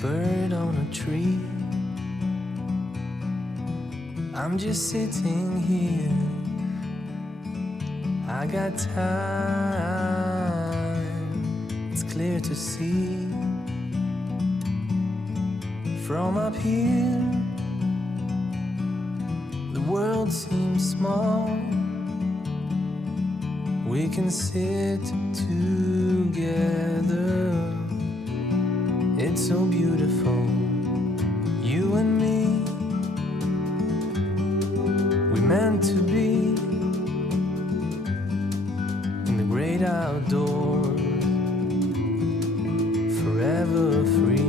bird on a tree. I'm just sitting here. I got time. It's clear to see. From up here, the world seems small. We can sit together. It's so beautiful, you and me. We meant to be in the great outdoors, forever free.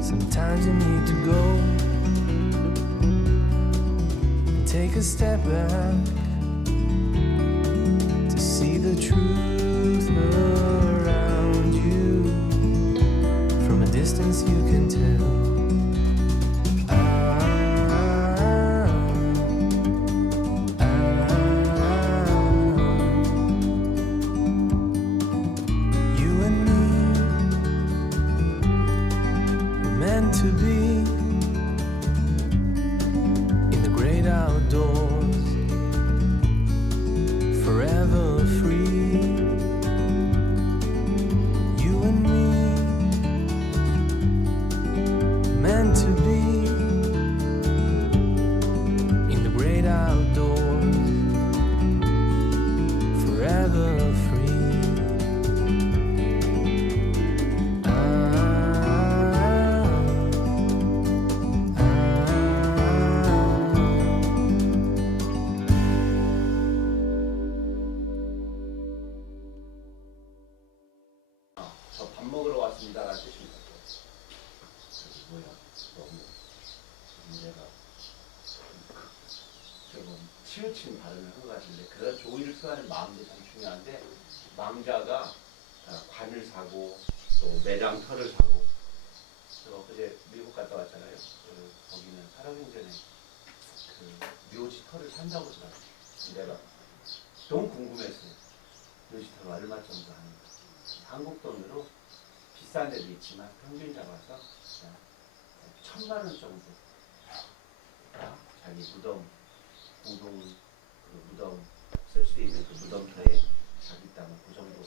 Sometimes you need to go and take a step back to see the truth around you. From a distance you can tell. You and me were meant to be in the great outdoors, forever free. You and me meant to be in the great outdoors, forever free. 저 밥 먹으러 왔습니다라는 뜻입니다. 뭐야? 너무 내가 조금 치우친 발음을 한 것 같은데 그런 조의를 표하는 마음도 참 중요한데 망자가 관을 사고 또 매장 털을 사고 저 어제 미국 갔다 왔잖아요. 거기는 살아생전에 그 묘지 털을 산다고 들었어요. 내가 너무 궁금했어요. 묘지 털 얼마 정도 하는가. 한국 돈으로 비싼 데도 있지만 평균 잡아서 1,000만 원 정도 자기 무덤 쓸 수 있는 그 무덤터에 자기 땅을 그 정도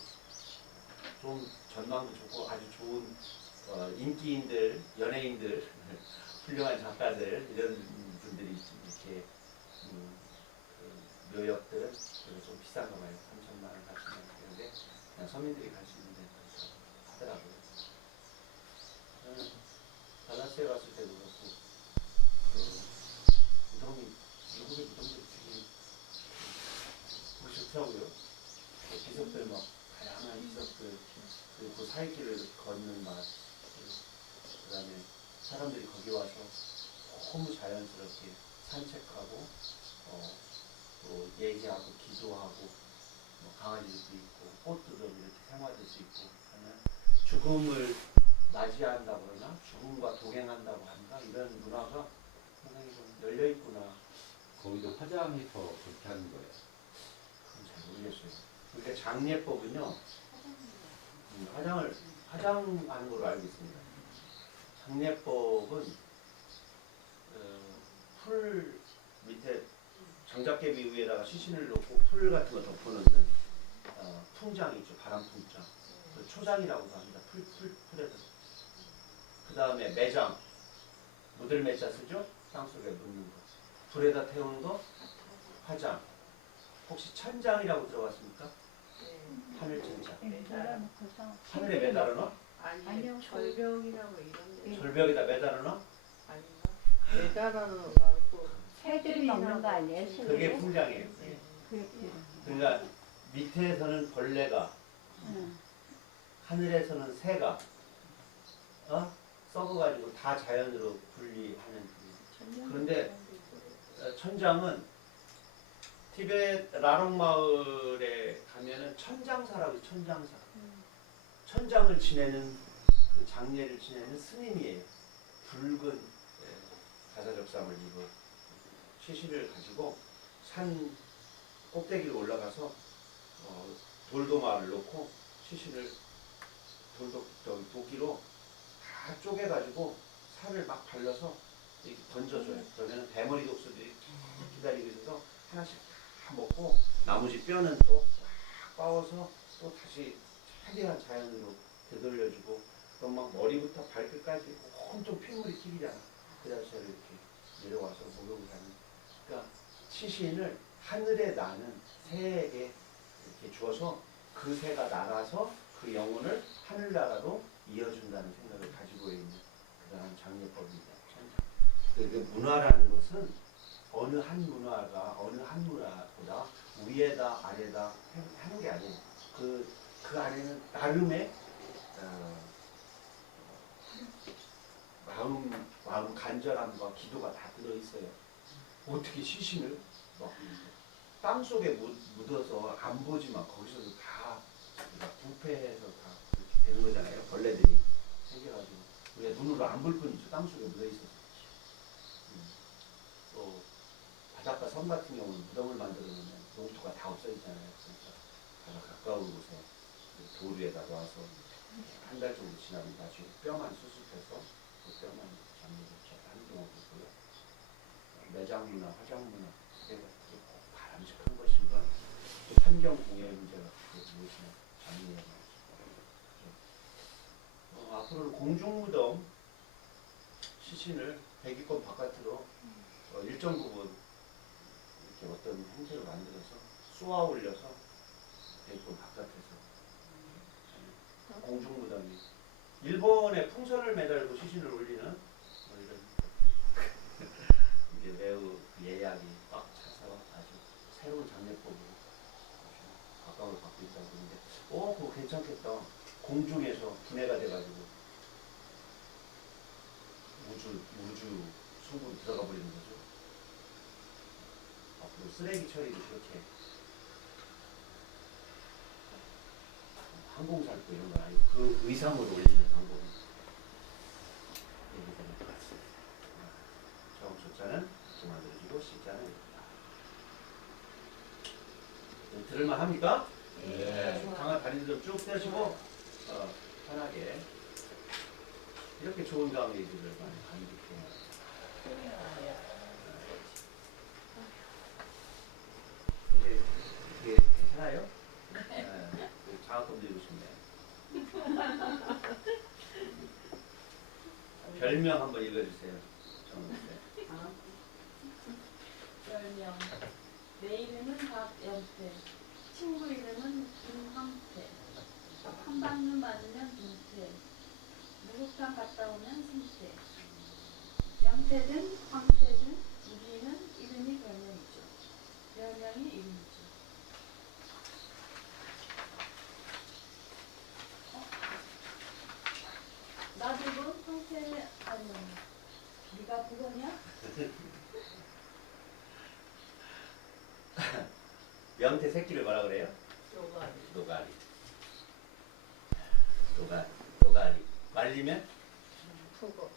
좀 전망도 좋고 아주 좋은 인기인들, 연예인들, 훌륭한 작가들 이런 분들이 이렇게 그 묘역들은 그래서 좀 비싼가 봐요. 3,000만 원, 4,000만 원 그런데 그냥 서민들이 갈 수 있는 데 하더라고요. 저는 달라스에 갔을 때도 그렇고 그 무덤이 미국의 무덤들이 되게 보기 좋더라고요. 비석들 막 다양한 비석들 그리고 그 사이길을 걷는 맛 그다음에 사람들이 거기 와서 너무 자연스럽게 산책하고 또 얘기하고 기도하고 뭐 강아지도 있고 꽃들도 이렇게 생활할 수 있고 하면 죽음을 맞이한다고 그러나 죽음과 동행한다고 하는가 이런 문화가 상당히 좀 열려 있구나. 거기도 화장해서 그렇게 하는 거예요. 그건 잘 모르겠어요. 그러니까 장례법은요 화장하는 걸로 알고 있습니다. 장례법은 풀 밑에 장작개비 위에다가 시신을 놓고 풀 같은 거 덮어놓는 풍장 있죠. 바람풍장. 초장이라고도 합니다. 풀에서. 그 다음에 매장. 무들 매자 쓰죠? 땅속에 묻는 거. 불에다 태우는 거. 화장. 혹시 천장이라고 들어봤습니까? 하늘 천장. 하늘에 매달아 놔? 아니요, 절벽이라고 이런 데. 절벽에다 매달아 놔? 아닌가? 매달아 놓고 새들이 먹는 거 아니에요? 그게 풍장이에요. 그러니까 밑에서는 벌레가, 하늘에서는 새가, 썩어가지고 다 자연으로 분리하는. 그런데 천장은 티베트 라롱 마을에 가면은 천장사라고 천장사. 천장을 지내는 그 장례를 지내는 스님이에요. 붉은 가사접삼을 입은 시신을 가지고 산 꼭대기로 올라가서 돌도마를 놓고 시신을 도끼로 다 쪼개가지고 살을 막 발라서 이렇게 던져줘요. 그러면 대머리 독수들이 기다리고 있어서 하나씩 다 먹고 나머지 뼈는 또 막 빻아서 또 다시 최대한 자연으로 되돌려주고 그럼 막 머리부터 발끝까지 온통 핏물이 튀기잖아. 그 자체로 이렇게 내려와서 목욕을 하는. 그러니까 시신을 하늘에 나는 새에게 이렇게 주어서 그 새가 날아서 그 영혼을 하늘나라로 이어준다는 생각을 가지고 있는 그러한 장례법입니다. 그 문화라는 것은 어느 한 문화가 어느 한 문화보다 위에다 아래다 하는 게 아니에요. 그 안에는 나름의 마음 간절함과 기도가 다 들어있어요. 어떻게 시신을 막 땅 속에 묻어서 안 보지만 거기서도 다 부패해서 다 이렇게 되는 거잖아요. 벌레들이 생겨가지고 우리가 눈으로 안 볼 뿐이죠. 땅 속에 묻어 있어서. 또 바닷가 섬 같은 경우는 무덤을 만들어 놓으면 농토가 다 없어지잖아요. 그러니까 바다 가까운 곳에 도루에다 놔서 한 달 정도 지나면 나중에 뼈만 수습해서 그 뼈만 장례를 하는 경우도 있고요. 매장문화, 화장문화 그게 꼭 바람직한 것인가? 또 환경 공해 문제가 무엇이냐? 장례에 앞으로는 공중무덤 시신을 대기권 바깥으로 일정 부분 이렇게 어떤 형태로 만들어서 쏘아 올려서 대기권 바깥에서 공중무덤이 일본의 풍선을 매달고 시신을 올리는 이런 이제 매우 예약이 꽉 차서 아주 새로운 장례법으로 각광을 받고 있다고 그러는데 그거 괜찮겠다. 공중에서 분해가 돼가지고 우주 속으로 들어가 버리는 거죠. 앞으로 쓰레기 처리도 그렇게 항공살도 이런 거 아니고 그 의상으로 올리는 방법은 얘기되는 것 같습니다. 처음 소자는 이렇게 만들어지고 시자는 이렇게. 들을만 합니까? 네. 강한 다리를 좀 쭉 펴시고 편하게 이렇게 좋은 강의들을 많이 감기게 이게 괜찮아요? 장학금 드리고 싶네요. 별명 한번 읽어주세요. 정은쌤. 별명. 내 이름은 박연태. 친구 이름은 김황태. 한방눈 맞으면 김태. 목욕탕 갔다 오면 승태. 명태든 황태든 우리는 이름이 별명이죠. 별명이 이름이죠. 나도 황태 아니야. 네가 그거냐? 명태 새끼를 뭐라 그래요? 노가리. 노가리. 말리면 푸거.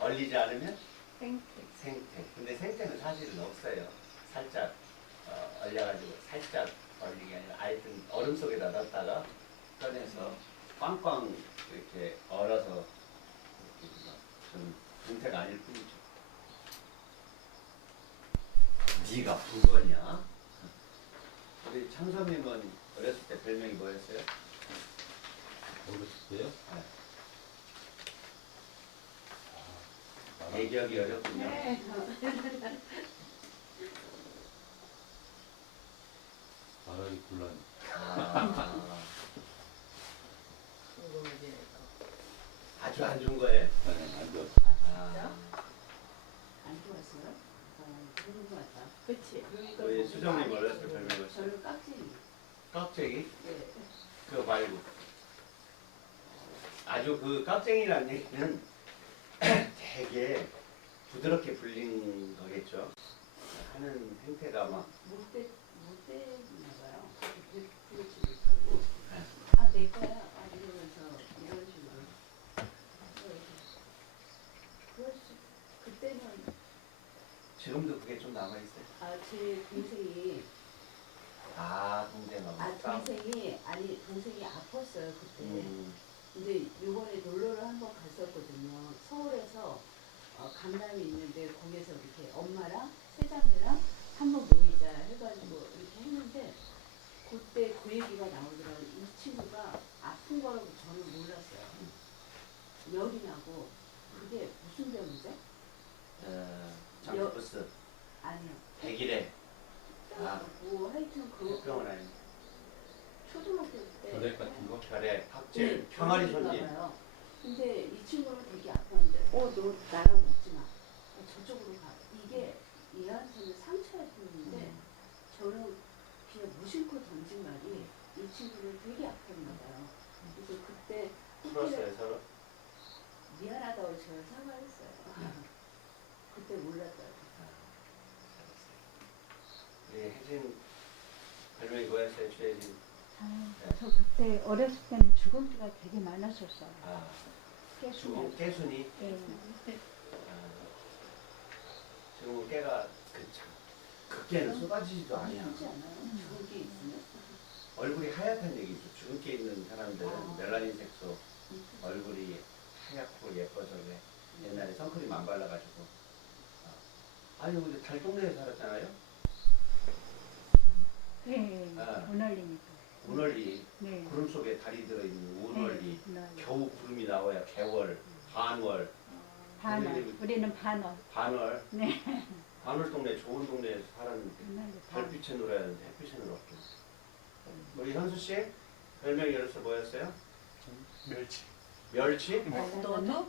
얼리지 않으면 생태. 생태. 근데 생태는 사실은 없어요. 살짝 얼려가지고 살짝 얼린 게 아니라 하여튼 얼음 속에다 놨다가 꺼내서 꽝꽝 이렇게 얼어서 좀 생태가 아닐 뿐이죠. 네가 부거냐? 우리 창섭님은 어렸을 때 별명이 뭐였어요? 어렸을 때요? 얘기하기 어렵군요. 네. 말하기 곤란. 궁금해지니까. 아주 안 좋은 거예요? 안 좋아. 아, 안 좋았어요? 그런 것 같다. 그치. 우리 수정님 어렸을 때 별명이었어요? 저는 깍쟁이. 깍쟁이? 네. 그거 말고 아주 그 깍쟁이라는 얘기는 되게 부드럽게 불린 거겠죠. 하는 행태가 막 못되나 봐요. 그렇지 못하고. 동생이 아팠어요 그때. 음. 근데 요번에 놀러를 한번 갔었거든요. 서울에서 강남에 있는데 거기서 이렇게 엄마랑 세자매랑 한번 모이자 해가지고 이렇게 했는데 그때 그 얘기가 나오더라고요. 이 친구가 아픈 거라고 저는 몰랐어요. 열이 나고 그게 무슨 병이죠? 장기버스 아니요. 100일에 뭐 하여튼 그 병원 아니 초등학교 때 결핵 같은 거? 별에 팍질 평아리 손님. 봐요. 근데 이 친구는 되게 아팠는데 너 나랑 먹지 마. 저쪽으로 가. 이게 얘한테는 상처였는데 저는 그냥 무심코 던진 말이 이 친구를 되게 아팠나 봐요. 그래서 그때 풀었어요 서로. 미안하다고 제가 사과했어요. 그때 몰랐어요. 우리 혜진 별명이 뭐였어요 최혜진? 저 그때 어렸을 때는 주근깨가 되게 많았었어요. 아 깨순. 지금 깨순이. 예. 지금은 깨가 그참 그깨는 쏟아지지도 아니야. 하지 않아요? 죽은 게 있으면? 얼굴이 하얗다는 얘기죠. 주근깨 있는 사람들은 아. 멜라닌 색소 얼굴이 하얗고 예뻐서 그래. 옛날에 선크림 안 발라가지고. 아니 근데 달동네에 살았잖아요. 예. 아. 분할리니까. 운월리 네. 구름 속에 달이 들어있는 운월리. 네. 분할리. 겨우 구름이 나와야 개월, 반월, 반월. 우리는 반월. 반월. 네. 반월 동네 좋은 동네에서 살았는데 분할리 반. 별빛에 놀아야 하는데 햇빛에 놀았고. 우리 현수 씨 별명이 어렸을 때 뭐였어요? 멸치. 멸치? 너도? 그래요?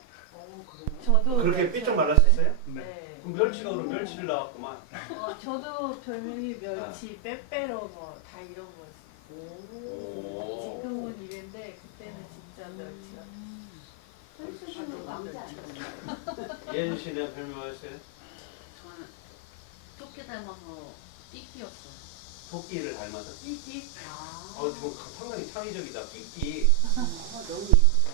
저도 그렇게 멸치 삐쩍 말랐었어요? 네. 그럼 멸치가 그럼 멸치를 나왔구만. 저도 별명이 멸치, 빼빼로 뭐 다 이런 거였어요. 오. 지금은 이랬는데 그때는 진짜 멸치가. 혈수는 왕자 아니에요? 예은 씨는 별명 뭐였어요? 저는 토끼 닮아서 띠끼였어. 토끼를 닮아서 끼끼? 아, 지금 상당히 창의적이다. 끼끼. 너무 이쁘다.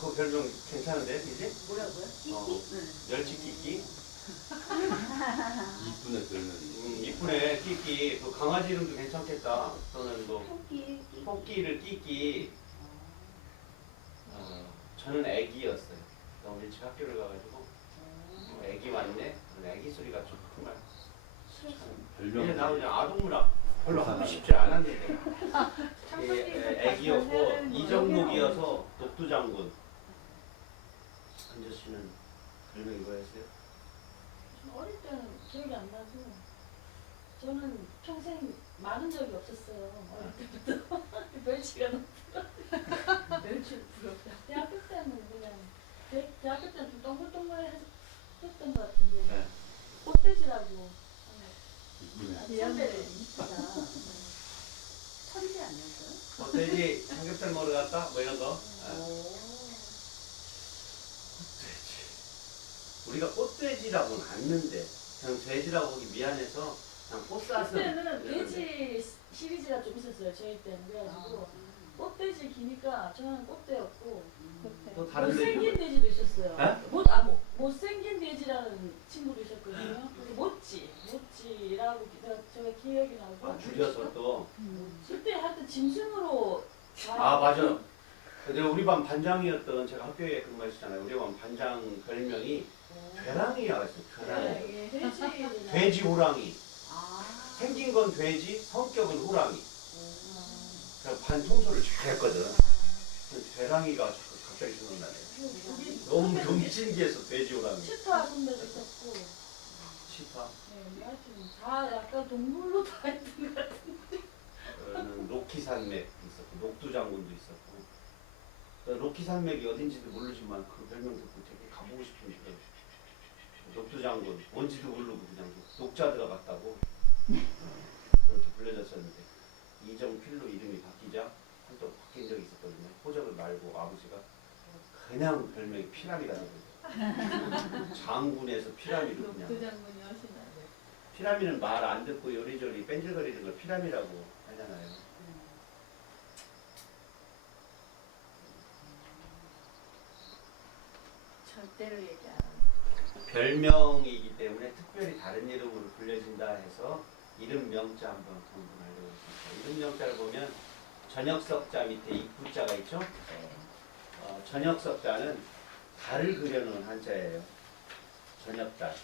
그 별명 괜찮은데, 그지? 뭐라고요? 띠끼? 어. 네. 멸치 끼끼? 이쁜애 별명이. 이쁘네, 끼끼. 그 강아지 이름도 괜찮겠다. 또는 뭐, 토끼. 토끼를 끼끼. 저는 애기였어요. 너무 일찍 학교를 가가지고, 애기 왔네? 애기 소리가 정말. 별명. 이제 나 그냥 아동문학 별로 하고 싶지 않았는데. 창석이 애기였고, 이정목이어서 독두장군. 한재 씨는 별명이 뭐였어요? 어릴 때는 기억이 안 나고 저는 평생 많은 적이 없었어요. 어릴 때부터 멸치가 너무 멸치 부럽다. 대학교 때는 그냥 대학교 때는 좀 동글동글했던 것 같은데 네. 꽃돼지라고 이쁜애. 선배를 이쁘다. 천재 아니었어요? 돼지 삼겹살 먹으러 갔다? 뭐 이런 거? 오. 우리가 꽃돼지라고는 않는데 그냥 돼지라고 하기 미안해서 그냥 꽃사슴 그때는 이러는데. 돼지 시리즈가 좀 있었어요. 저희 때는 그래가지고 꽃돼지 기니까 저는 꽃돼였고 또 다른 돼지 못생긴 돼지도 있었어요. 에? 못생긴 돼지라는 친구도 있었거든요. 그래서 모찌라고 제가 기억이 나고 줄여서 또 그때 하여튼 짐승으로 맞아. 근데 우리 반 반장이었던 제가 학교에 근무했었잖아요. 우리 반 반장 별명이 괴랑이라고 했어요. 괴랑이. 네, 돼지 돼지 호랑이. 아. 생긴 건 돼지, 성격은 호랑이. 그래서 반 청소를 잘했거든. 괴랑이가 갑자기 생각나네. 너무 경신기해서 돼지 호랑이. 치타 선배도 있었고 치타. 네, 하여튼 다 약간 동물로 다 했던 것 같은데 그러는 로키 산맥 있었고 녹두 장군도 있었고. 로키 산맥이 어딘지도 모르지만 그 별명 듣고 되게 가보고 싶은데 녹두 장군 뭔지도 모르고 그냥 녹자 들어갔다고 그렇게 불려졌었는데 이정필로 이름이 바뀌자 또 바뀐 적이 있었거든요. 호적을 말고 아버지가 그냥 별명이 피라미가 되거든요. 장군에서 피라미로 그냥. 녹두장군이 하시나요? 피라미는 말 안 듣고 요리조리 뺀질거리는 걸 피라미라고 하잖아요. 절대로 얘기 안 합니다. 별명이기 때문에 특별히 다른 이름으로 불려진다 해서 이름 명자 한번 공부하려고 했습니다. 이름 명자를 보면 저녁석자 밑에 입구자가 있죠? 네. 저녁석자는 달을 그려놓은 한자예요. 저녁달.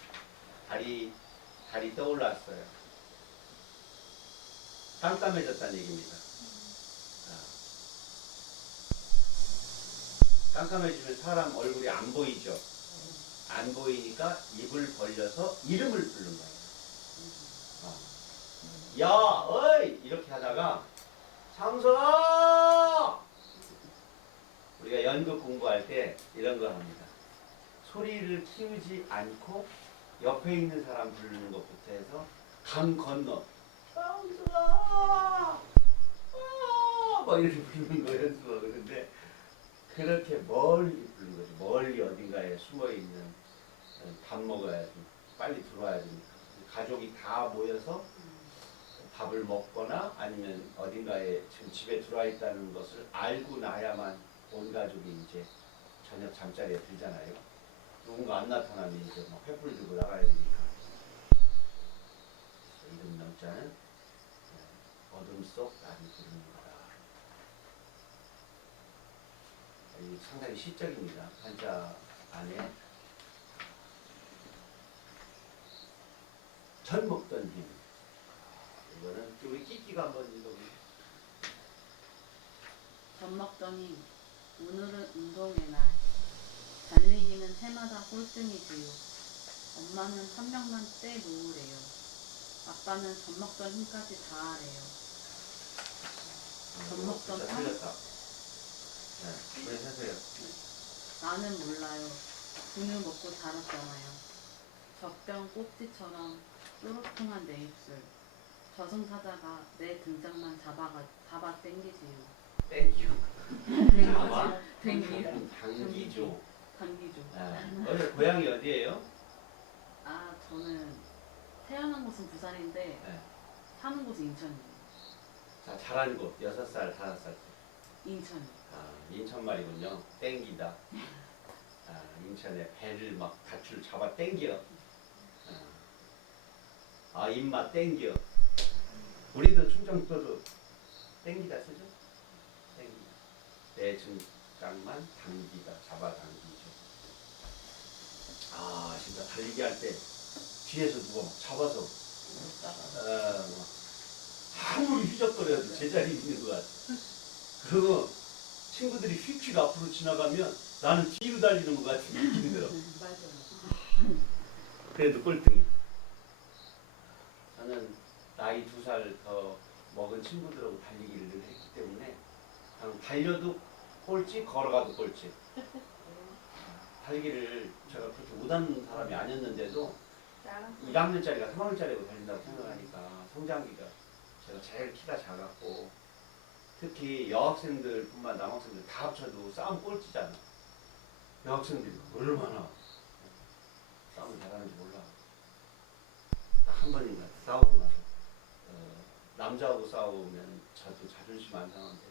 달이 떠올랐어요. 깜깜해졌다는 얘기입니다. 깜깜해지면 사람 얼굴이 안 보이죠? 안 보이니까 입을 벌려서 이름을 부른 거예요. 야, 어이! 이렇게 하다가 상서아! 우리가 연극 공부할 때 이런 거 합니다. 소리를 키우지 않고 옆에 있는 사람 부르는 것부터 해서 강 건너 상서아! 막 이렇게 부르는 거 연습하는데 그렇게 멀리 부르는 거죠. 멀리 어딘가에 숨어있는 밥 먹어야지. 빨리 들어와야 되니까. 가족이 다 모여서 밥을 먹거나 아니면 어딘가에 지금 집에 들어와 있다는 것을 알고 나야만 온 가족이 이제 저녁 잠자리에 들잖아요. 누군가 안 나타나면 이제 막 횃불 들고 나가야 되니까. 이름 명자는 어둠 속 나를 부르는 거다. 이 상당히 시적입니다. 한자 안에 전 먹던 힘. 이거는 우리 끼끼가 한번 읽어보세요. 젖 먹더니 오늘은 운동의 날. 달리기는 해마다 꼴등이지요. 엄마는 한 명만 떼 놓으래요. 아빠는 젖 먹던 힘까지 다 하래요. 젖 먹던 진짜 힘? 틀렸다. 네, 왜 하세요? 나는 몰라요. 분유 먹고 자랐잖아요. 젖병 꼭지처럼 뾰루퉁한 내 입술. 저승사자가 내 등짝만 잡아 당기지요. 땡큐. 잡아? 당기요. 당기죠. 당기죠. 어디 고향이 어디예요? 아, 저는 태어난 곳은 부산인데 네. 사는 곳은 인천이에요. 자, 자란 곳 6살, 5살 때. 인천. 인천 말이군요. 땡기다. 인천에 배를 막 밧줄 잡아 땡겨. 입맛 땡겨. 우리도 충청도도 땡기다 쓰죠? 땡기다. 내 등짝만 당기다. 잡아 당기죠. 진짜 달리기 할 때 뒤에서 누가 막 잡아서 막 아무리 휘적거려도 제자리에 있는 것 같아. 그리고 친구들이 휙휙 앞으로 지나가면 나는 뒤로 달리는 것 같은 느낌이 들어. 맞아요. 그래도 꼴등이야. 저는 나이 2살 더 먹은 친구들하고 달리기를 늘 했기 때문에 그냥 달려도 꼴찌, 걸어가도 꼴찌. 달리기를 제가 그렇게 못하는 사람이 아니었는데도 1학년짜리가 3학년짜리고 달린다고 생각하니까 성장기가 제가 제일 키가 작았고 특히 여학생들뿐만 남학생들 다 합쳐도 싸움 꼴찌잖아. 여학생들이 얼마나 싸움을 잘하는지 몰라. 딱 한 번인가 싸우고 나서 남자하고 싸우면 저도 자존심 안 상한데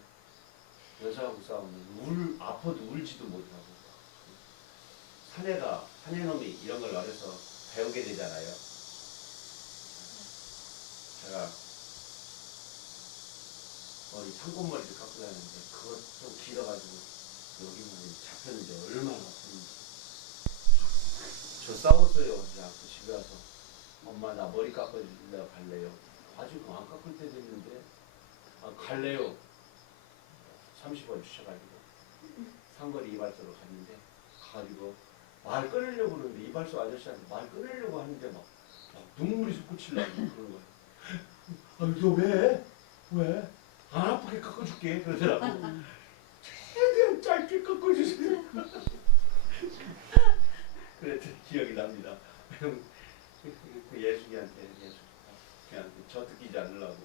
여자하고 싸우면 아파도 울지도 못하고 사내놈이 이런 걸 어려서 배우게 되잖아요. 제가 머리 상곱머리를 갖고 다녔는데 그것 좀 길어가지고 여기 부분이 잡혔는데 얼마나 아팠는지. 저 싸웠어요. 그래서 집에 와서 엄마 나 머리 깎아주려고 갈래요. 아직 안 깎을 때 됐는데 갈래요. 30원 주셔가지고 상거리 이발소로 갔는데 가지고 말 끊으려고 그러는데 이발소 아저씨한테 말 끊으려고 하는데 막 눈물이 솟구치려고 그러는 거예요. 너 왜? 왜? 안 아프게 깎아줄게 그러더라고. 최대한 짧게 깎아주세요. 그랬더니 기억이 납니다. 그 예숙이한테 그냥 저 듣기지 않으려고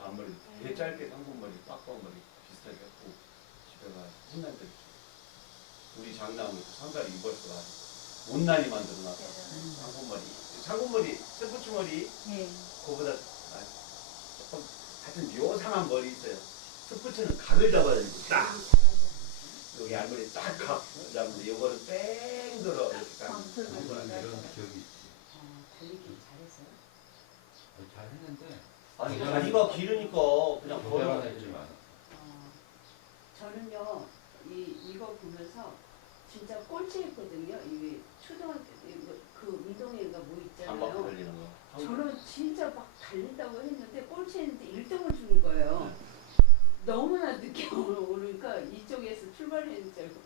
앞머리 되게 짧게 상고머리 빡빡머리 비슷하게 갖고 집에 가 혼난 적 있죠. 우리 장남은 상가리 이발소가 아주 못난이 만들어놨어. 상고머리 스포츠머리 네. 그거보다 조금 하여튼 묘상한 머리 있어요. 스포츠는 각을 잡아가지고 딱 여기 앞머리 딱 각 잡는데 요거는 뺑 들어 이렇게 딱 한번 이런 기억이 있지. 달리기 잘했어요? 잘했는데 아니 다리가 길으니까 그냥 고생하나 걸어. 했지만 늦게 오니까 이쪽에서 출발했는 줄 알고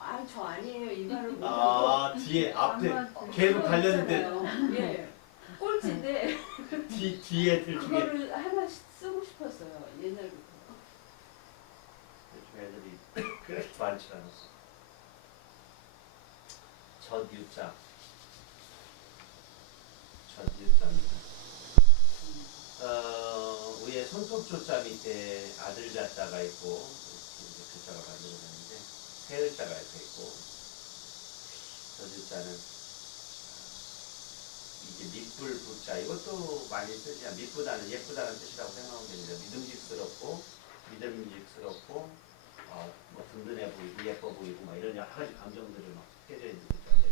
아 저 아니에요 이 말을 못하고 아 뒤에 앞에 계속 달렸는데 예 꼴찌인데 뒤에 들중에 그거를 하나 쓰고 싶었어요 옛날부터. 요즘 애들이 그렇게 많지 않았어. 젖유자. 젖유자입니다. 위에 손톱조자 밑에 아들 자자가 있고 이렇게 글자가 만들어졌는데 세 글자가 이렇게 있고 젖유자는 이게 밑불 부자 이것도 많이 쓰지만 밑보다는 예쁘다는 뜻이라고 생각하면 됩니다. 믿음직스럽고 뭐 든든해 보이고 예뻐 보이고 막 이런 여러 가지 감정들을 막 섞여져 있는 글자인데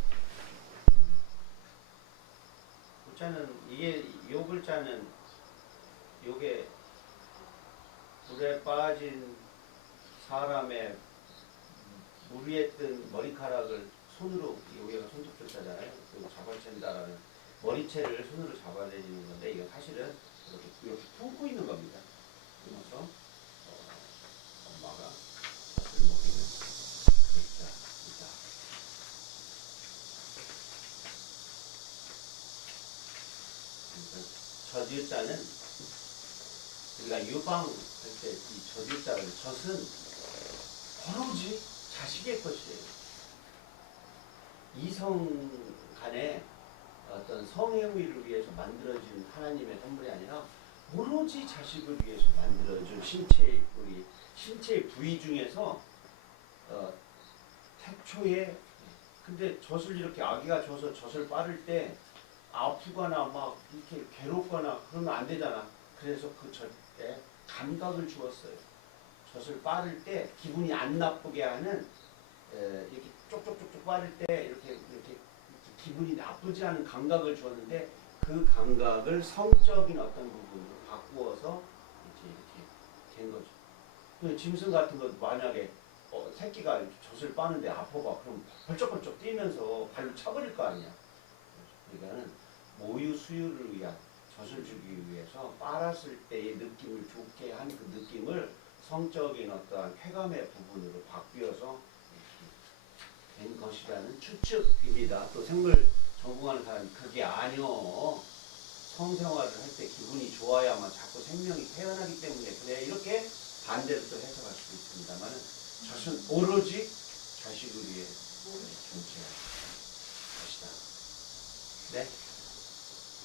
글자는 이게 요 글자는 요게 물에 빠진 사람의 물 위에 뜬 머리카락을 손으로 여기가 손톱조자잖아요. 그리고 잡아챈다라는 머리채를 손으로 잡아내는 건데 이건 사실은 이렇게 품고 있는 겁니다. 그래서 엄마가 젖을 먹이는 글자이다. 젖유자는 우리가 유방할 때 이 젖유자는 젖은 오로지 자식의 것이에요. 이성 간에 어떤 성행위를 위해서 만들어진 하나님의 선물이 아니라 오로지 자식을 위해서 만들어준 신체의 부위 중에서 태초에 근데 젖을 이렇게 아기가 젖을 빠를 때 아프거나 막 이렇게 괴롭거나 그러면 안 되잖아. 그래서 그 젖에 감각을 주었어요. 젖을 빠를 때 기분이 안 나쁘게 하는 이렇게 쪽쪽쪽쪽 빠를 때 이렇게 기분이 나쁘지 않은 감각을 주었는데 그 감각을 성적인 어떤 부분으로 바꾸어서 이렇게 된 거죠. 그 짐승 같은 것도 만약에 새끼가 젖을 빠는데 아파봐 그럼 벌쩍벌쩍 뛰면서 발로 차버릴 거 아니야. 그러니까는 모유 수유를 위한 젖을 주기 위해서 빨았을 때의 느낌을 좋게 한 그 느낌을 성적인 어떠한 쾌감의 부분으로 바뀌어서 된 것이라는 추측입니다. 또 생물 전공하는 사람이 그게 아니요. 성생활을 할 때 기분이 좋아야만 자꾸 생명이 태어나기 때문에 그래 이렇게 반대로 또 해석할 수도 있습니다만은 젖은 오로지 자식을 위해 존재할 것이다. 네?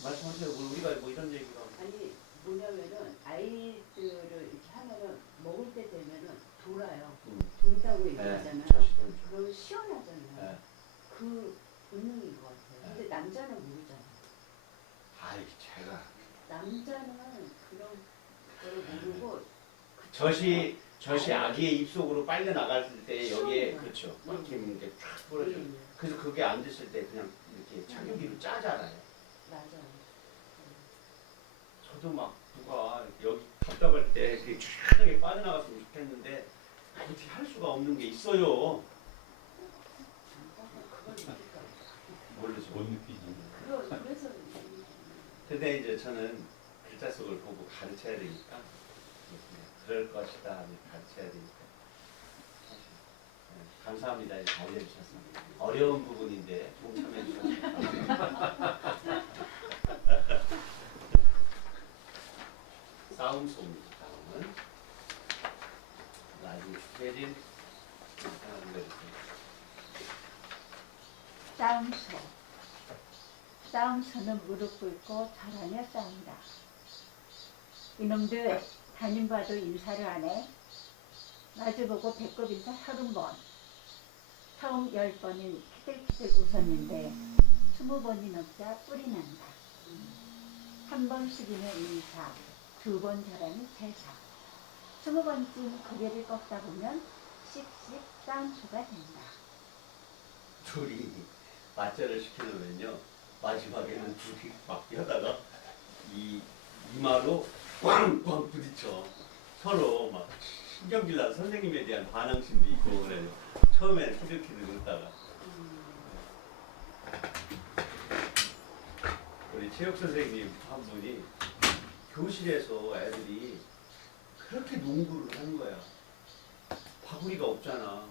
말씀하세요. 우리가 뭐 이런 얘기가 아니 뭐냐면은 아이들을 이렇게 하면은 먹을 때 되면은 돌아요. 돈다고 얘기하잖아요. 젖이 돌죠. 그러면 시원하잖아요. 네. 그 본능인 것 같아요. 근데 남자는 모르잖아요. 아이 제가 남자는 그런 거를 모르고 젖이 아기의 입속으로 빨려 나갔을 때 여기에 그렇죠. 막히는 게 쫙 뿌려져. 그래서 그게 안 됐을 때 그냥 이렇게 착용기로 짜잖아요. 맞아요. 저도 막 누가 여기 답답할 때 그게 쫙하게 빠져나갔으면 좋겠는데 어떻게 할 수가 없는 게 있어요. 그걸 느낄까? 모르죠. 못 느끼지. 그래서 근데 이제 저는 글자 속을 보고 가르쳐야 되니까 그럴 것이다 가르쳐야 되니까 감사합니다. 이제 알려주셔서 어려운 부분인데 동참해 주셔서 싸움소입니다. 다음은 나중에 축해진 싸움소는 무릎 꿇고 잘하며 싸운다. 이놈들 담임 봐도 인사를 안 해. 마주보고 배꼽 인사 30번. 처음 10번은 키들키들 웃었는데 20번이 넘자 뿔이 난다. 한 번 숙이면 인사, 2번 잘하면 대사. 20번쯤 고개를 꺾다 보면 씩씩 싸움소가 된다. 둘이 맞절을 시켜놓으면요 마지막에는 둘이 막 뛰어다가 이마로 꽝꽝 부딪혀 서로 막 신경질나 선생님에 대한 반항심도 있고 그래요. 처음에는 키들키들 웃다가 우리 체육 선생님 한 분이 교실에서 애들이 그렇게 농구를 하는 거야. 고리가 없잖아.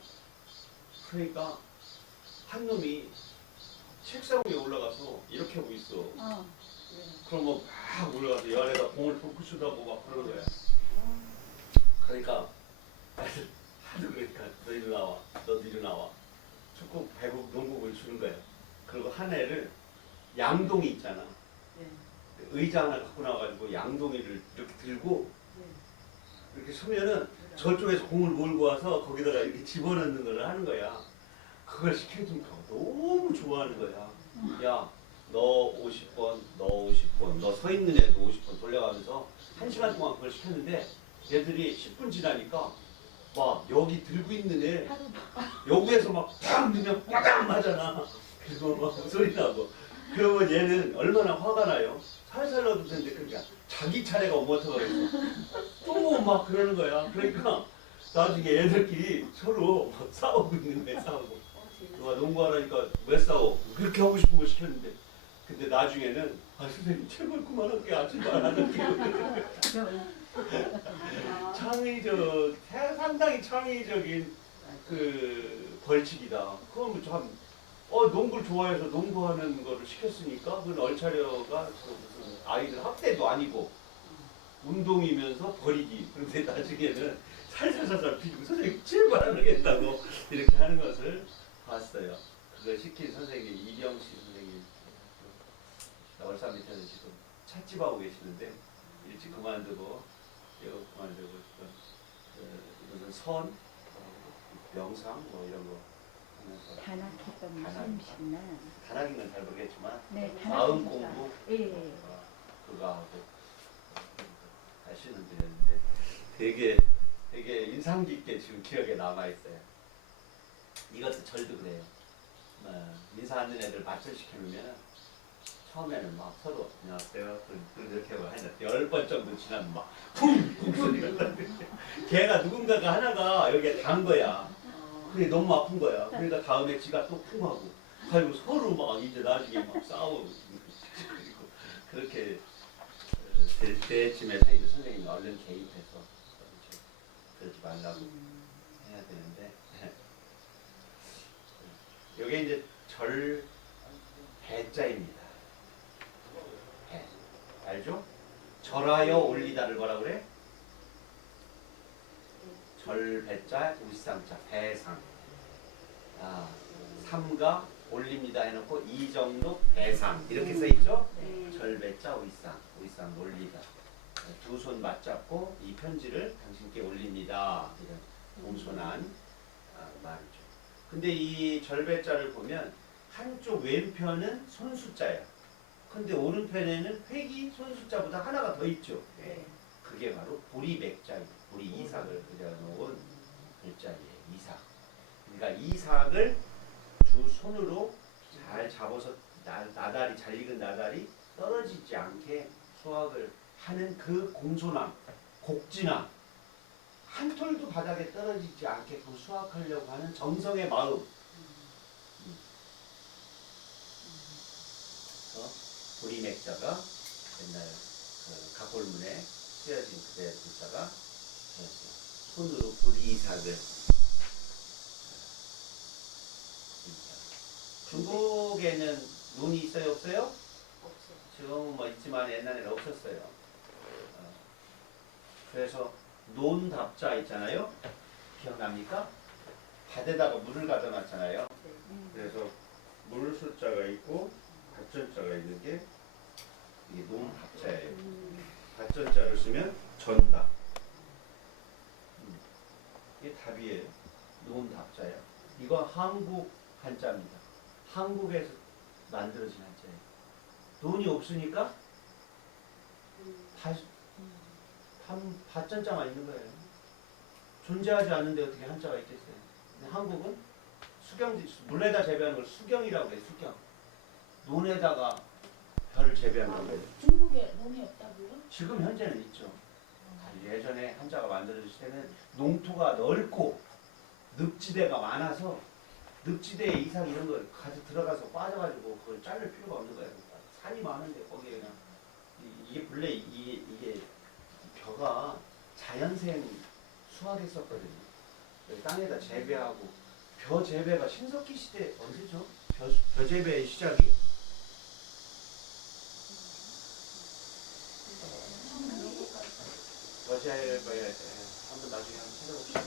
그러니까 한 놈이 책상 위에 올라가서 이렇게 하고 있어. 그러면 막 올라가서 이 안에다 공을 푹 쏟아보고 막 그러는 거야. 그러니까 하도 그러니까 너 이리 나와, 너도 이리 나와. 축구, 배구, 농구를 주는 거야. 그리고 한 애를 양동이 있잖아. 의자 하나 갖고 나와가지고 양동이를 이렇게 들고 이렇게 서면은 저쪽에서 공을 몰고 와서 거기다가 이렇게 집어넣는 걸 하는 거야. 그걸 시켜주니까 너무 좋아하는 거야. 야, 너 50번, 너 50번, 너 서 있는 애도 50번 돌려가면서 1시간 동안 그걸 시켰는데 얘들이 10분 지나니까 막 여기 들고 있는 애 여기에서 막팍 넣으면 꽉 맞아나. 그리고 막 소리 나고. 그러면 얘는 얼마나 화가 나요? 살살 넣어도 되는데 그러니까 자기 차례가 오버터가 그랬어. 또 막 그러는 거야. 그러니까 나중에 애들끼리 서로 막 싸우고 있는 거야. 싸우고. 누가 농구하라니까 왜 싸워? 그렇게 하고 싶은 거 시켰는데 근데 나중에는 아 선생님 제발 그만할게 아침도 안 하는 게 창의적 상당히 창의적인 그 벌칙이다. 그건 참 농구를 좋아해서 농구하는 거를 시켰으니까 그건 얼차려가 무슨 아이들 학대도 아니고 운동이면서 버리기. 그런데 나중에는 살살살살 피고 선생님 제발 안 하겠다고 이렇게 하는 것을 봤어요. 그걸 시킨 선생님 이병식 선생님. 월산 밑에는 지금 찻집 하고 계시는데 일찍 그만두고 무슨 선, 명상 뭐 이런 거 하면서 단학했던 무슨 단학인 잘 모르겠지만 네, 마음 공부 예. 그거 하고 하시는 분이었는데 되게 인상 깊게 지금 기억에 남아 있어요. 이것도 절도 그래요. 인사하는 애들 맞춰시키면 처음에는 막 서로 안녕하세요 그렇게 하고 한 10번 정도 지나면 막 쿵쿵 소리가 나는데 걔가 누군가가 하나가 여기에 단 거야. 그게 너무 아픈 거야. 그러니까 다음에 지가 또 쿵 하고 그리고 서로 막 이제 나중에 막 싸우고 그리고 그렇게 될 때쯤에 선생님이 얼른 개입해서 그러지 말라고 해야 되는데 이게 이제 절 배자입니다. 배. 알죠? 절하여 올리다를 뭐라 그래? 절 배자 울상자 배상. 삼가 올립니다 해놓고 이정록 배상 이렇게 써 있죠? 절 배자 울상 올리다. 두 손 맞잡고 이 편지를 당신께 올립니다. 이런 공손한 말이죠. 근데 이 절배자를 보면 한쪽 왼편은 손숫자야. 근데 오른편에는 획이 손숫자보다 하나가 더 있죠. 그게 바로 보리맥자예요. 보리 이삭을 그려놓은 글자예요. 이삭. 그러니까 이삭을 두 손으로 잘 잡아서 나달이 잘 익은 나달이 떨어지지 않게 수확을 하는 그 공손함, 곡진함, 한 톨도 바닥에 떨어지지 않게 그 수확하려고 하는 정성의 마음. 보리맥자가 옛날 그 각골문에 쓰여진 그대 글자가 손으로 보리이삭을 중국에는 논이 있어요 없어요? 지금은 뭐 있지만 옛날에는 없었어요. 그래서 논답자 있잖아요. 기억납니까? 밭에다가 물을 가져 놨잖아요. 그래서 물 숫자가 있고 밭전자가 있는 게 이게 논답자예요. 밭전자를 쓰면 전답. 이게 답이에요. 논답자예요. 이거 한국 한자입니다. 한국에서 만들어진 한자예요. 논이 없으니까 밭전자만 있는 거예요. 존재하지 않는데 어떻게 한자가 있겠어요? 근데 한국은 물에다 재배하는 걸 수경이라고 해요. 수경. 논에다가 별을 재배하는 거예요. 중국에 논이 없다고요? 지금 현재는 있죠. 예전에 한자가 만들어질 때는 농토가 넓고 늪지대가 많아서 늪지대에 이삭 이런 걸 가지고 들어가서 빠져가지고 그걸 자를 필요가 없는 거예요. 산이 많은데 거기에 그냥 이게 본래 이게 벼가 자연생 수확했었거든요. 땅에다 재배하고 벼 재배가 신석기 시대 언제죠? 벼 재배의 시작이 벼 재배 한번 나중에 한번 찾아봅시다.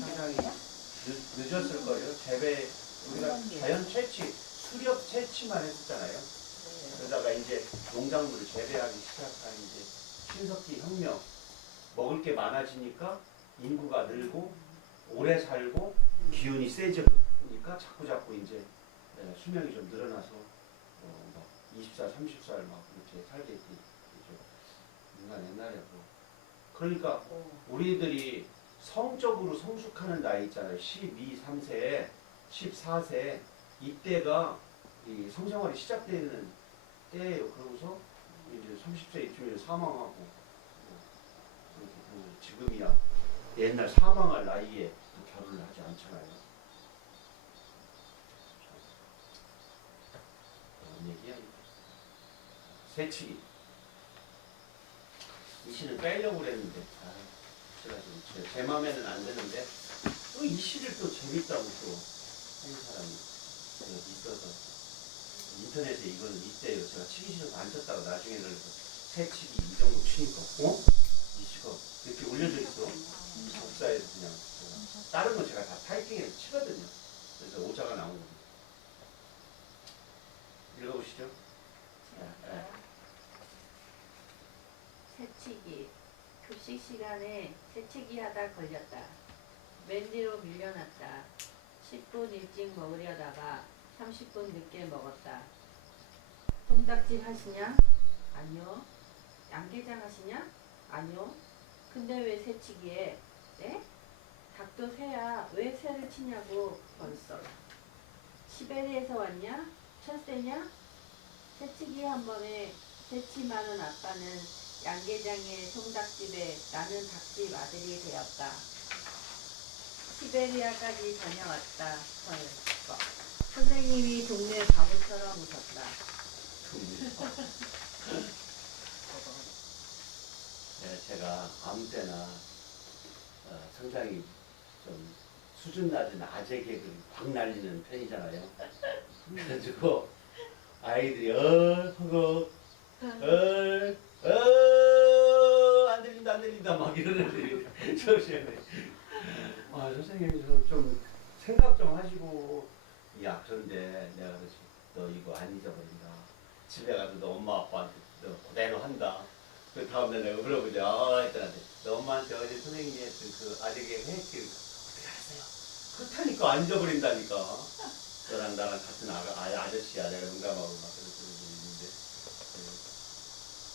상당히 늦었을 거예요. 재배 우리가 자연 채취 수렵 채취만 했었잖아요. 그러다가 이제 농작물을 재배하기 시작한 이제 신석기 혁명 먹을 게 많아지니까 인구가 늘고 오래 살고 기운이 세지니까 자꾸 이제 수명이 좀 늘어나서 막 20살, 30살 막 이렇게 살게 됐죠. 인간 옛날에 그러니까 우리들이 성적으로 성숙하는 나이 있잖아요. 12, 3세, 14세 이때가 이 성생활이 시작되는 때예요. 그러고서 이제 30세 이쯤에 사망하고 지금이야 옛날 사망할 나이에 결혼을 하지 않잖아요. 뭔 얘기야 이거. 새치기 이 시는 빼려고 그랬는데 제가 좀 제 맘에는 안 드는데 또 이 시를 또 재밌다고 또 하는 사람이 있어서 인터넷에 이거는 있대요. 제가 치기 싫어서 안 쳤다가 나중에는 새치기 이 정도 치니까 이 시가 이렇게 올려져 있어. 복사해서 그냥 다른 건 제가 다 타이핑해서 치거든요. 그래서 오자가 나오는 거예요. 읽어보시죠. 네. 새치기. 급식 시간에 새치기 하다 걸렸다. 맨 뒤로 밀려났다. 10분 일찍 먹으려다가 30분 늦게 먹었다. 통닭집 하시냐? 아니요. 양계장 하시냐? 아니요. 근데 왜 새치기해? 네? 닭도 새야. 왜 새를 치냐고 벌써. 시베리에서 왔냐? 철새냐? 새치기 한 번에 새치 많은 아빠는 양계장의 통닭집에 나는 닭집 아들이 되었다. 시베리아까지 다녀왔다. 헐. 선생님이 동네 바보처럼 웃었다. 네, 제가 아무 때나 상당히 좀 수준 낮은 아재 개그를 확 날리는 편이잖아요. 그래가지고 아이들이 허걱 안 들린다 막 이러는 애들이 저시에 선생님이 좀 생각 좀 하시고 야 그런데 내가 그러지 너 이거 안 잊어버린다. 집에 가서 너 엄마 아빠한테 너 그대로 한다. 그 다음날 내가 물어보자. 했더니 너 엄마한테 어제 선생님이 했던 그 아재 개그 했지? 어떻게 알았어요? 그렇다니까 안 잊어버린다니까. 너랑 나랑 같은 아저씨야. 내가 농담하고 막 그러고 있는데.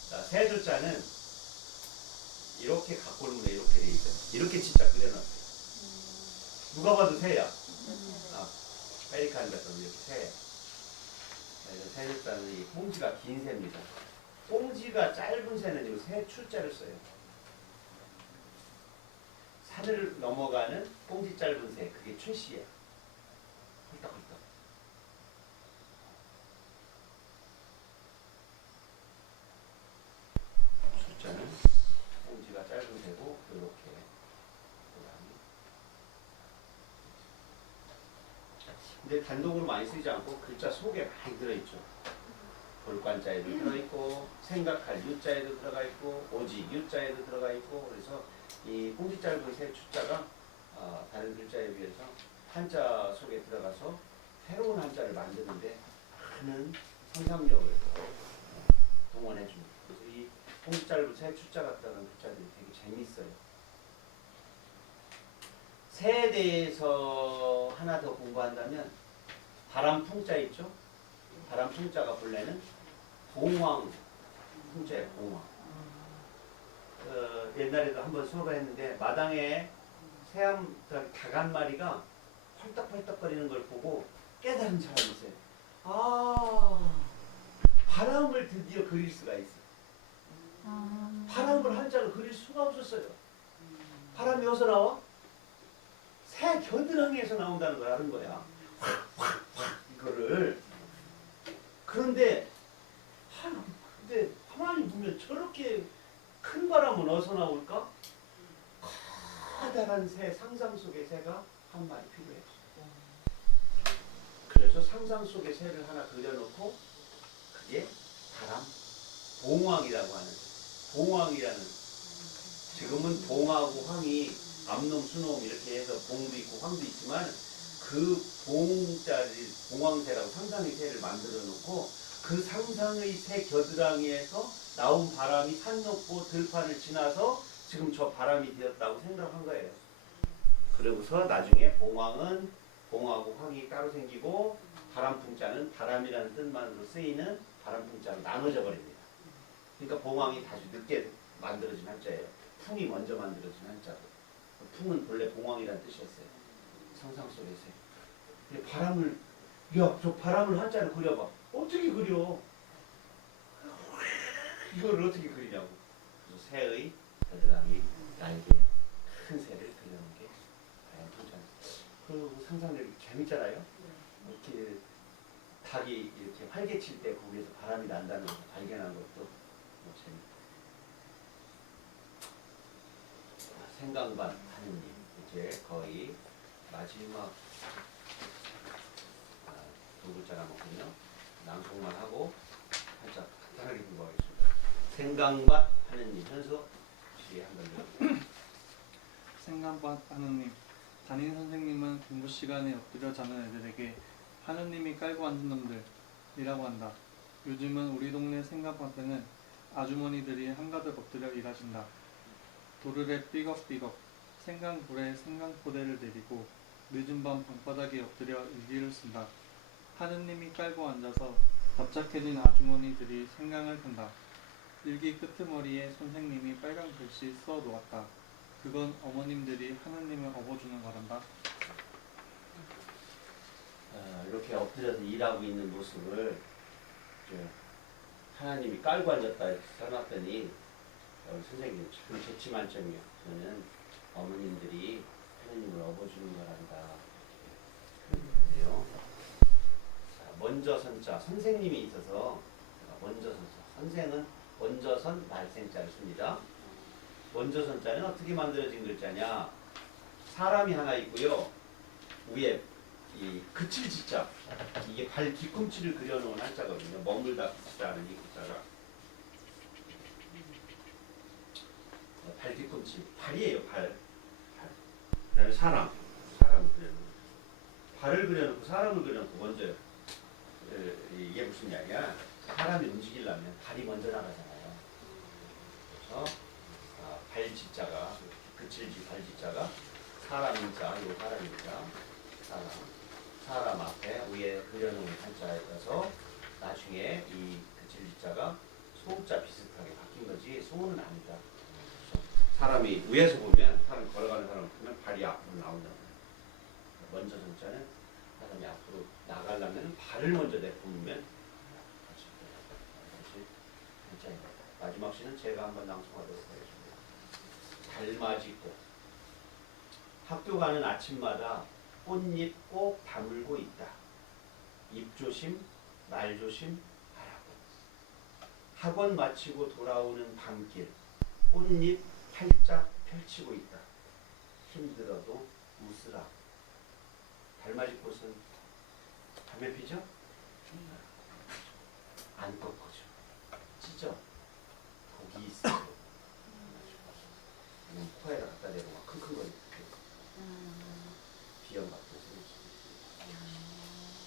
자, 세 줄자는 이렇게 갖고 오는 게 이렇게 돼 있어요. 이렇게 진짜 그려놨어요. 누가 봐도 새야. 페리칸 같은 이렇게 새야. 세 줄자는 이 꽁지가 긴 새입니다. 꽁지가 짧은 새는 이 새 출자를 써요. 산을 넘어가는 꽁지 짧은 새, 그게 최씨야. 헐떡헐떡. 숫자는 꽁지가 짧은 새고 이렇게 근데 단독으로 많이 쓰지 않고 글자 속에 많이 들어있죠. 볼관자에도 들어있고 생각할 유자에도 들어가 있고 오직 유자에도 들어가 있고 그래서 이 꽁지 짧은 새 추자가 다른 글자에 비해서 한자 속에 들어가서 새로운 한자를 만드는데 많은 상상력을 동원해 줍니다. 그래서 이 꽁지 짧은 새 추자 같다는 글자들이 되게 재밌어요. 새에 대해서 하나 더 공부한다면 바람풍자 있죠? 바람풍자가 본래는 봉황 풍자예요. 봉황. 옛날에도 한번 수업을 했는데 마당에 닭 한 마리가 펄떡펄떡거리는 걸 보고 깨달은 사람이 있어요. 바람을 드디어 그릴 수가 있어. 바람을 한자로 그릴 수가 없었어요. 바람이 어디서 나와? 새 겨드랑이에서 나온다는 걸 아는 거야. 확 이거를. 그런데 가만히 보면 저렇게 큰 바람은 어디서 나올까? 커다란 새, 상상 속의 새가 한 마리 필요해. 그래서 상상 속의 새를 하나 그려놓고 그게 바람, 봉황이라고 하는 봉황이라는 지금은 봉하고 황이 암놈, 수놈 이렇게 해서 봉도 있고 황도 있지만 그 봉자리 봉황새라고 상상의 새를 만들어 놓고 그 상상의 새 겨드랑이에서 나온 바람이 산 높고 들판을 지나서 지금 저 바람이 되었다고 생각한 거예요. 그러고서 나중에 봉황은 봉하고 황이 따로 생기고 바람풍자는 바람이라는 뜻만으로 쓰이는 바람풍자로 나눠져 버립니다. 그러니까 봉황이 다시 늦게 만들어진 한자예요. 풍이 먼저 만들어진 한자고. 풍은 본래 봉황이라는 뜻이었어요. 상상 속의 새. 근데 바람을 야, 저 바람을 한자를 그려봐. 어떻게 그려? 이걸 어떻게 그리냐고. 그래서 새의 겨드랑이, 날개, 큰 새를 그려놓은 게 바람풍자입니다. 그 상상력이 재밌잖아요. 이렇게 닭이 이렇게 활개칠 때 거기에서 바람이 난다는 걸 발견한 것도 뭐 재밌다. 생강반 하느님 이제 거의 마지막 두 글자 남았군요. 낭송만 하고 살짝 간단하게 공부하겠습니다. 생강밭 하느님 현서 씨 한번 들어주세요. 생강밭 하느님, 담임 선생님은 공부 시간에 엎드려 자는 애들에게 하느님이 깔고 앉은 놈들이라고 한다. 요즘은 우리 동네 생강밭에는 아주머니들이 한가득 엎드려 일하신다. 도르래 삐걱삐걱 생강불에 생강포대를 내리고 늦은 밤 방바닥에 엎드려 일기를 쓴다. 하느님이 깔고 앉아서 납작해진 아주머니들이 생강을 캔다. 일기 끄트머리에 선생님이 빨간 글씨 써 놓았다. 그건 어머님들이 하느님을 업어주는 거란다. 이렇게 엎드려서 일하고 있는 모습을 하나님이 깔고 앉았다 써놨더니 선생님 참 재치 만점이요. 저는 어머님들이 하나님을 업어주는 거란다. 그런데요. 먼저 선자 선생님이 있어서 먼저 선자 선생은 먼저 선 말생자를 씁니다. 먼저 선자는 어떻게 만들어진 글자냐? 사람이 하나 있고요. 위에 이 그칠 지자 이게 발 뒤꿈치를 그려놓은 한자거든요. 머물다 그치자는 이 글자가 발 뒤꿈치 발이에요. 발. 그다음에 사람을 그려놓고 발을 그려놓고 사람을 그려놓고 먼저 이게 무슨 이야기야? 사람이 움직이려면 발이 먼저 나가잖아요. 그래서 발지자가 그칠지 발지자가 사람인자 요 사람인자 사람 앞에 위에 그려놓은 한자여서 나중에 이 그칠지자가 소자 비슷하게 바뀐 거지 소는 아니다. 사람이 위에서 보면 사람 걸어가는 사람을 보면 발이 앞으로 나온다. 먼저 전자는 사람이 앞으로 나가려면 발을 먼저 내뿜으면 마지막 시는 제가 한번 낭송하도록 하겠습니다. 달맞이꽃 학교 가는 아침마다 꽃잎 꼭 다물고 있다. 입조심 말조심 하라고. 학원 마치고 돌아오는 밤길 꽃잎 활짝 펼치고 있다. 힘들어도 웃으라. 달맞이꽃은 담배 피죠? 안 꺾어져. 찢어. 독이 있어. 코에다 갖다 대고 막 킁킁거리고 비염 같은 생기.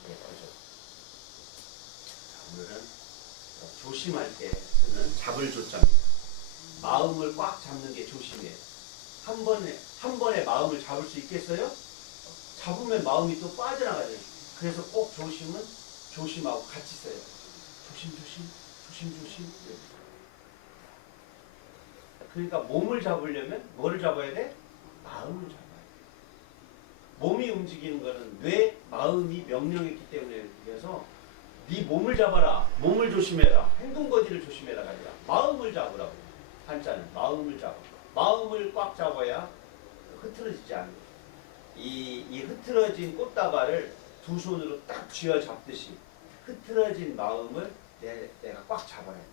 예뻐져. 오늘은 조심할 때 쓰는 잡을 조자입니다. 마음을 꽉 잡는 게 조심이에요. 한 번에 마음을 잡을 수 있겠어요? 잡으면 마음이 또 빠져나가죠. 그래서 꼭 조심은 조심하고 같이 써요. 조심. 그러니까 몸을 잡으려면 뭐를 잡아야 돼? 마음을 잡아야 돼. 몸이 움직이는 거는 뇌, 마음이 명령했기 때문에 그래서 네 몸을 잡아라. 몸을 조심해라. 행동거지를 조심해라가 아니라 마음을 잡으라고. 한자는 마음을 잡아. 마음을 꽉 잡아야 흐트러지지 않는 거예요. 이 흐트러진 꽃다발을 두 손으로 딱 쥐어 잡듯이 흐트러진 마음을 내가 꽉 잡아야 돼.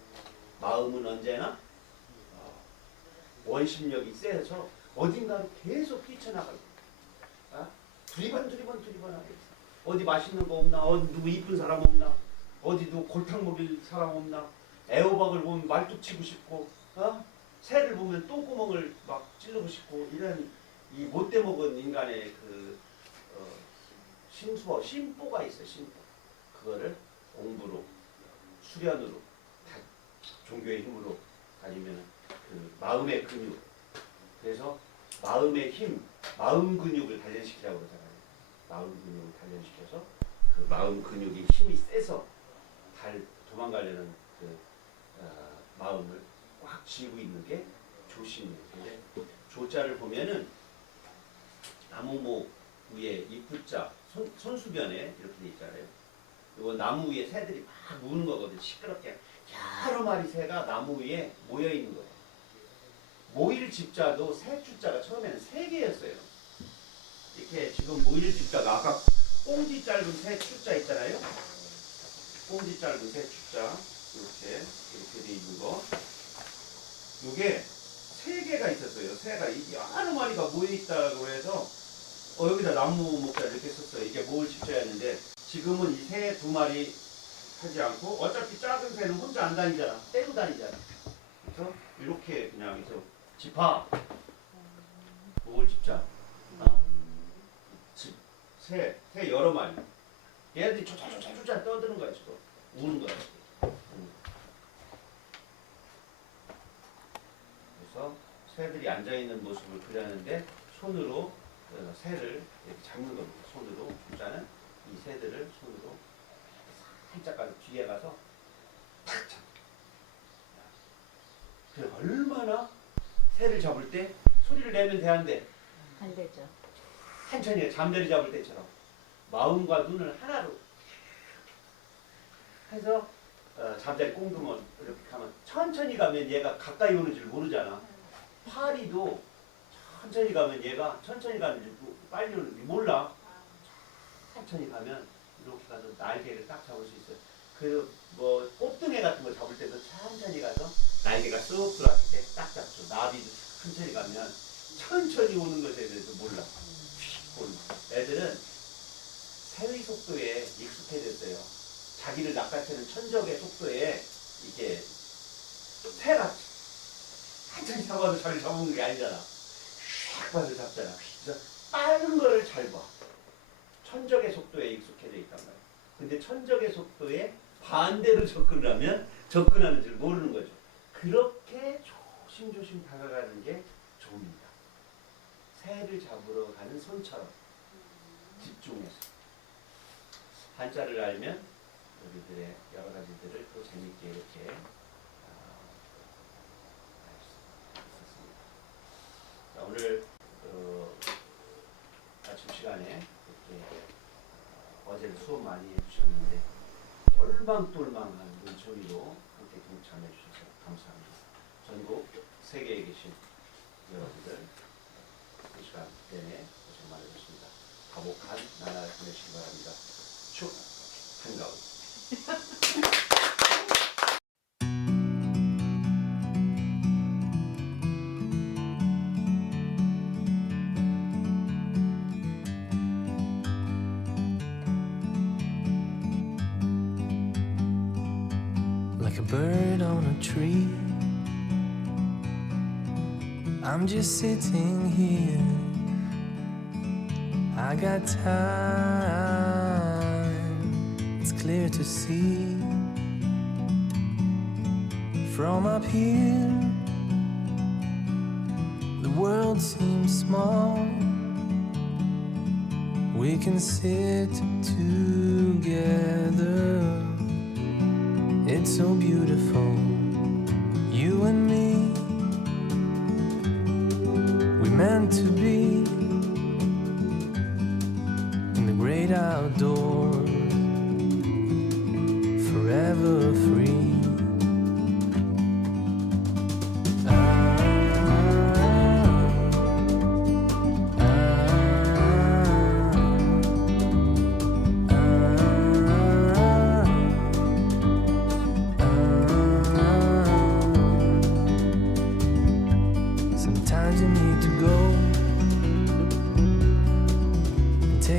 마음은 언제나 원심력이 세서 어딘가 계속 뛰쳐나가고 두리번하게 어디 맛있는 거 없나? 어디 누구 이쁜 사람 없나? 어디 누구 골탕 먹일 사람 없나? 애호박을 보면 말뚝 치고 싶고 새를 보면 똥구멍을 막 찌르고 싶고 이런 이 못돼 먹은 인간의 그 심보가 있어요. 심보. 그거를 공부로 수련으로 종교의 힘으로 아니면 그 마음의 근육. 그래서 마음의 힘, 마음 근육을 단련시키라고 그러잖아요. 마음 근육을 단련시켜서 그 마음 근육이 힘이 세서 도망가려는 그 마음을 꽉 쥐고 있는 게 조심이에요. 근데 조자를 보면은 나무목 위에 입구자 손수변에 이렇게 돼 있잖아요. 이거 나무 위에 새들이 막 무는 거거든요. 시끄럽게 여러 마리 새가 나무 위에 모여 있는 거예요. 모일 집자도 새 주자가 처음에는 3개였어요. 이렇게 지금 모일 집자가 아까 꽁지 짧은 새 주자 있잖아요. 꽁지 짧은 새 주자 이렇게 돼 있는 거. 이게 3개가 있었어요. 새가 여러 마리가 모여 있다고 해서 여기다 나무 목자 이렇게 썼어요. 이게 모일 집자였는데 지금은 이 새 2마리 하지 않고 어차피 작은 새는 혼자 안 다니잖아. 떼고 다니잖아. 그래서 이렇게 그냥 해서 집합 모을 집자 새 여러 마리 얘네들이 조차조차 떠드는 거야. 지금 우는 거야. 그래서 새들이 앉아있는 모습을 그렸는데 손으로 새를 이렇게 잡는 겁니다. 손으로 주자는 이 새들을 손으로 살짝 가서 뒤에 가서 탁 잡는 거예요. 얼마나 새를 잡을 때 소리를 내면 되는데 안 되죠. 천천히 잠자리 잡을 때처럼 마음과 눈을 하나로 해서 잠자리 꽁두면 이렇게 가면 천천히 가면 얘가 가까이 오는 줄 모르잖아. 파리도 천천히 가면 얘가 천천히 가는 줄 빨리 오는 줄 몰라. 천천히 가면 이렇게 가서 날개를 딱 잡을 수 있어요. 그 뭐 꽃등에 같은 거 잡을 때도 천천히 가서 날개가 쑥 들어왔을 때 딱 잡죠. 나비도 천천히 가면 천천히 오는 것에 대해서 몰라. 애들은 새의 속도에 익숙해졌어요. 자기를 낚아채는 천적의 속도에 이게 새가 천천히 잡아도 잘 잡는 게 아니잖아. 휙 봐서 잡잖아. 그래서 빠른 거를 잘 봐. 천적의 속도에 익숙해져 있단 말이야. 근데 천적의 속도에 반대로 접근하면 접근하는 줄 모르는 거죠. 그렇게 조심조심 다가가는 게 조입니다. 새를 잡으러 가는 손처럼 집중해서 한자를 알면 우리들의 여러 가지들을 또 재밌게 이렇게 할 수 있었습니다. 자, 오늘 아침 시간에 이렇게 어제는 수업 많이 해주셨는데 똘망똘망한 눈초리로 함께 동참해 주셔서 감사합니다. 전국 세계에 계신 여러분들 이 시간 내내 고생 많으셨습니다. 화목한 나날 보내시기 바랍니다. 축 한가운. Like a bird on a tree, I'm just sitting here. I got time, it's clear to see. From up here, the world seems small. We can sit together. It's so beautiful, you and me. We meant to be in the great outdoors, forever free. Sometimes you need to go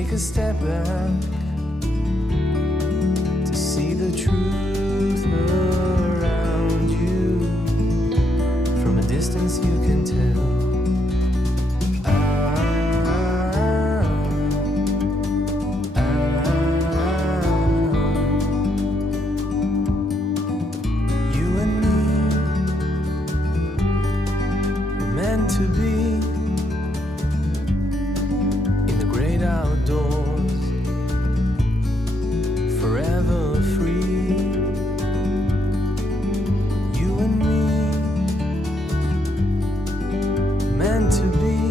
take a step back to see the truth around you. From a distance you can tell. You and me were meant to be in the great outdoors, forever free. You and me meant to be